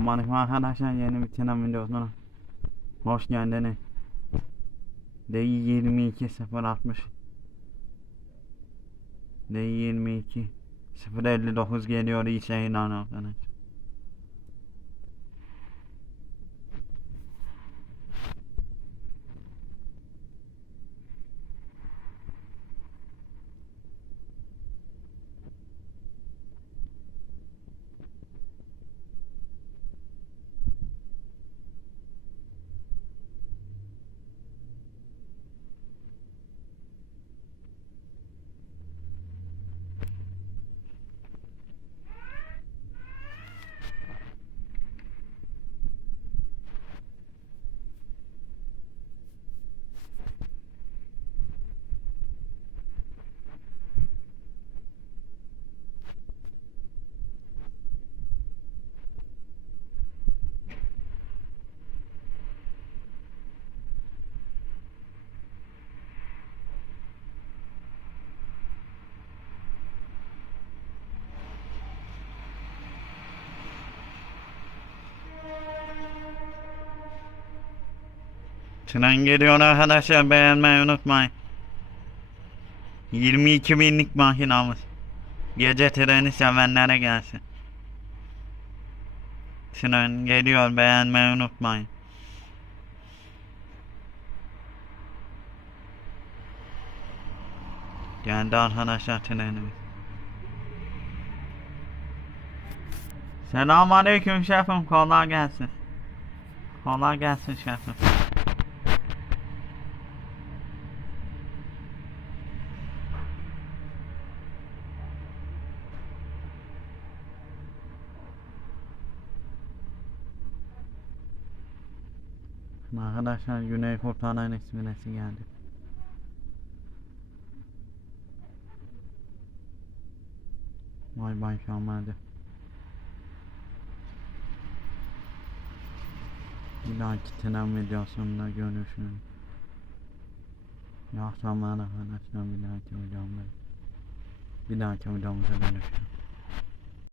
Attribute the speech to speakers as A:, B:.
A: Selamünaleyküm arkadaşlar yeni bir tane videosuna Hoş geldiniz. D22 060 D22 059 geliyor iyi seyirler arkadaşlar Tren geliyor arkadaşlar beğenmeyi unutmayın. 22 binlik makinamız. Gece treni sevenlere gelsin. Tren geliyor beğenmeyi unutmayın. Geldi arkadaşlar trenimiz. Selamünaleyküm şefim kolay gelsin. Kolay gelsin şefim Arkadaşlar Güney Kurtaran Ekspresi geldi. Vay bay şamardı. Bir dahaki tren videosunda görüşürüz. İyi akşamlar arkadaşlar bir dahaki videomda. Bir dahaki videomuzda görüşürüz.